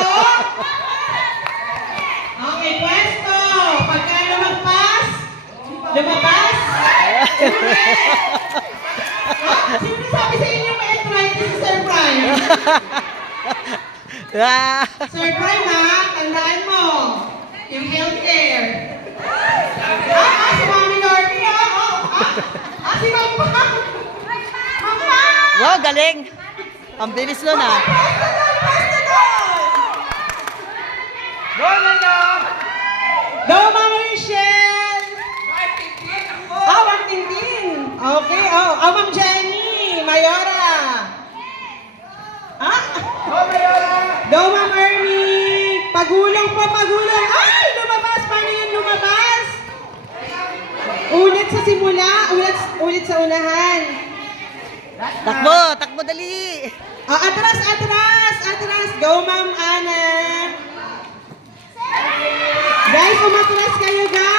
oh. Okay, pwesto. Pagka lumagpas, lumabas. Sino sabi sa inyo may arthritis sa Sir Prime? Sir Prime, ha? Tandaan mo. Yung healthcare. Si Mami Norby, si Mama. Mama! Wow, galing! Ang bilis nun, ha? Go, Nana! Go, Mama Michelle! Ma'am Tintin! Okay, Ma'am Jenny! Mayora! Go, Mayora! Go, Ma'am Ernie! Pagulong po, pagulong! Ay! Lumabas! Paano yan lumabas? Ulit sa simula, ulit sa unahan. Takbo! Takbo dali! Atras! Go, Ma'am Ana! Guys, umatras kayo, guys!